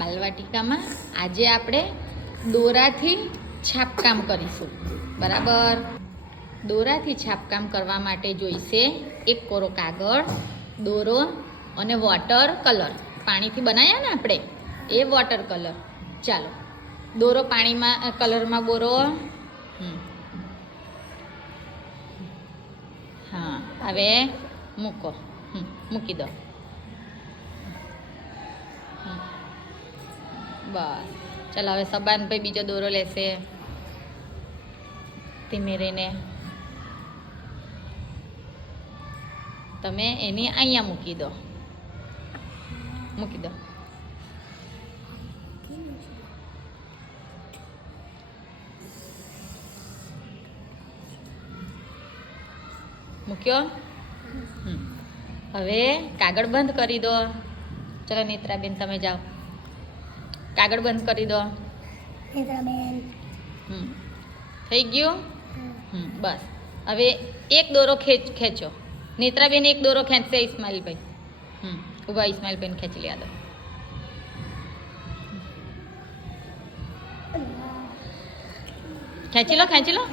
બાલવાટિકામાં આજે આપણે દોરાથી છાપકામ કરીશું. બરાબર. દોરાથી છાપકામ કરવા માટે જોઈશે એક કોરો કાગળ, દોરો અને વોટર કલર. પાણીથી બનાવ્યા ને આપણે એ વોટર કલર. ચાલો દોરો પાણીમાં કલરમાં બોરો. હા હવે મૂકો. મૂકી દો. બસ ચાલો હવે સબાનભાઈ બીજો દોરો લેશે. ધીમે રહીને તમે એની અહીંયા મૂકી દો. મૂકી દો. મૂક્યો. હવે કાગળ બંધ કરી દો. ચલો નેત્રાબેન તમે જાઓ. કાગળ બંધ કરી દો. થઈ ગયું. બસ હવે એક દોરો ખેંચો. નેત્રાબેન એક દોરો ખેંચશે. ઇસ્માઇલભાઈ ઊભા. ઇસ્માઇલભાઈને ખેંચી લ્યા દો. ખેંચી લો ખેંચી લો.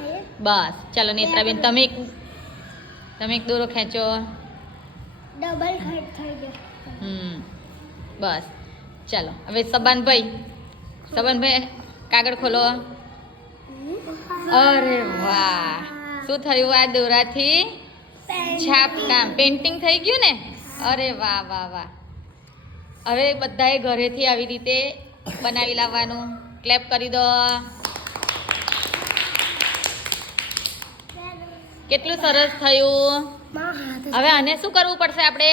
બસ ચાલો નેત્રાબેન તમે એક દોરો ખેંચો. ડબલ હાઈટ થઈ ગયો. બસ ચાલો હવે સબાનભાઈ કાગળ ખોલો. અરે વાહ, શું થયું? આ દોરાથી છાપકામ પેઇન્ટિંગ થઈ ગયું ને. અરે વાહ વાહ વાહ. હવે બધાએ ઘરેથી આવી રીતે બનાવી લાવવાનું. ક્લેપ કરી દો. કેટલું સરસ થયું. હવે આને શું કરવું પડશે? આપણે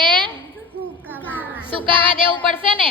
સુકાવા દેવું પડશે ને.